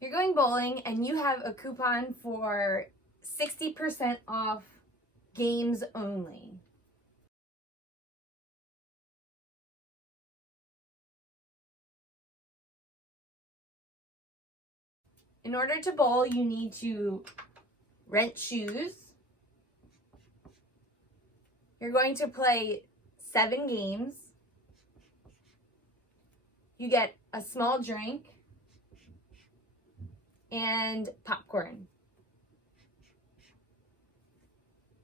You're going bowling and you have a coupon for 60% off games only. In order to bowl, you need to rent shoes. You're going to play 7 games. You get a small drink and popcorn.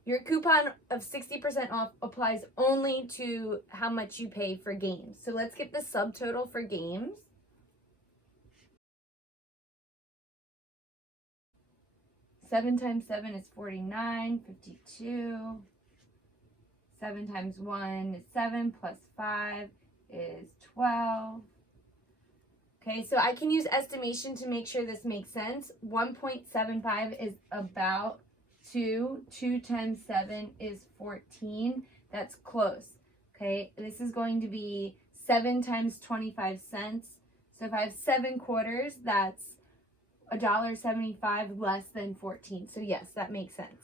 Your coupon of 60% off applies only to how much you pay for games. So let's get the subtotal for games. Seven times 7 is 49, 52. 7 times 1 is 7, plus 5 is 12. Okay, so I can use estimation to make sure this makes sense. 1.75 is about 2. 2 times 7 is 14. That's close. Okay, this is going to be 7 times 25 cents. So if I have 7 quarters, that's $1.75 less than 14. So yes, that makes sense.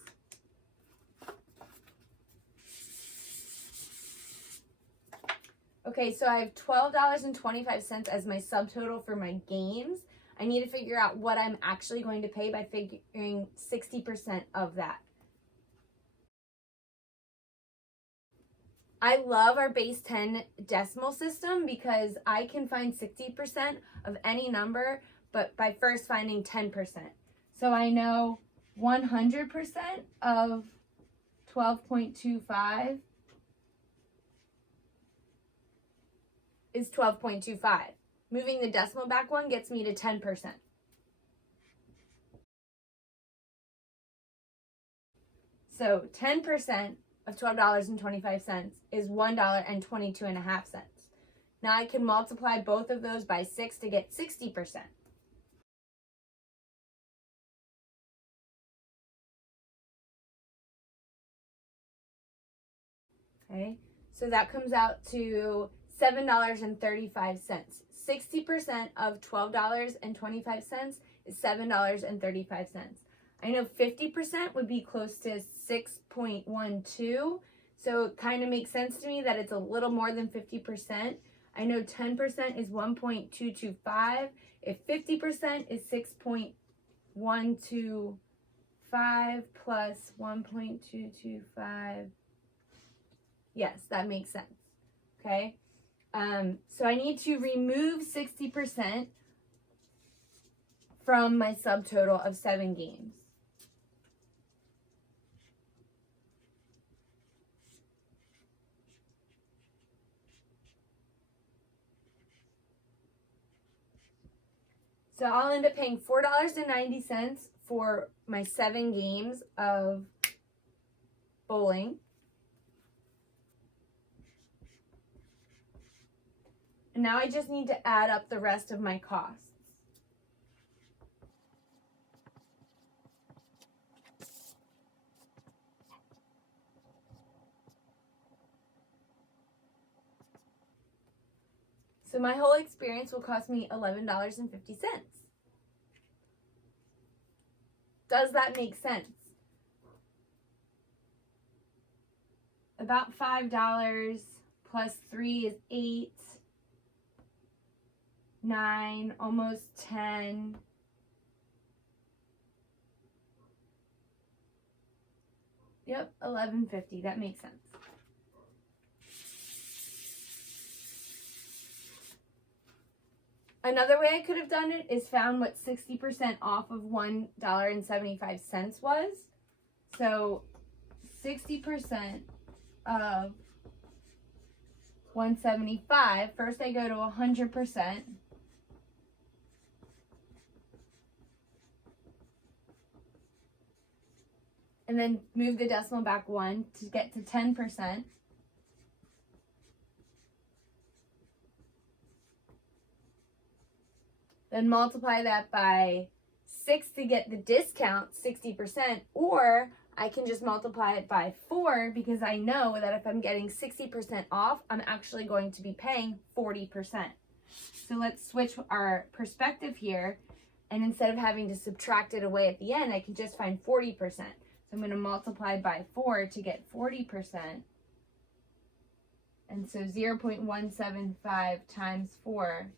Okay, so I have $12.25 as my subtotal for my games. I need to figure out what I'm actually going to pay by figuring 60% of that. I love our base 10 decimal system because I can find 60% of any number, but by first finding 10%. So I know 100% of 12.25 is 12.25. Moving the decimal back one gets me to 10%. So 10% of $12.25 is $1.22.50. Now I can multiply both of those by 6 to get 60%. Okay, so that comes out to $7.35. 60% of $12.25 is $7.35. I know 50% would be close to 6.12, so it kind of makes sense to me that it's a little more than 50%. I know 10% is 1.225. If 50% is 6.125 plus 1.225, yes, that makes sense. Okay, so I need to remove 60% from my subtotal of 7 games. So I'll end up paying $4.90 for my 7 games of bowling. And now I just need to add up the rest of my costs. So my whole experience will cost me $11.50. Does that make sense? About $5 plus 3 is 8, 9, almost 10. Yep, $11.50. That makes sense. Another way I could have done it is found what 60% off of $1.75 was. So 60% of 175, first I go to 100%. And then move the decimal back 1 to get to 10%. Then multiply that by 6 to get the discount, 60%, or I can just multiply it by 4 because I know that if I'm getting 60% off, I'm actually going to be paying 40%. So let's switch our perspective here And instead of having to subtract it away at the end, I can just find 40%. So I'm going to multiply by 4 to get 40%. And so 0.175 times 4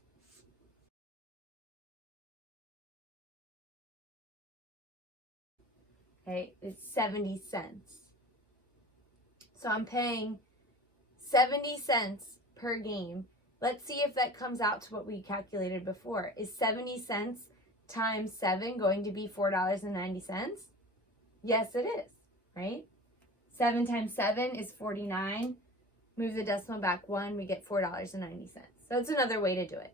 is 70 cents. So I'm paying 70 cents per game. Let's see if that comes out to what we calculated before. Is 70 cents times 7 going to be $4.90? Yes, it is, right? 7 times 7 is 49. Move the decimal back 1, we get $4.90. So that's another way to do it.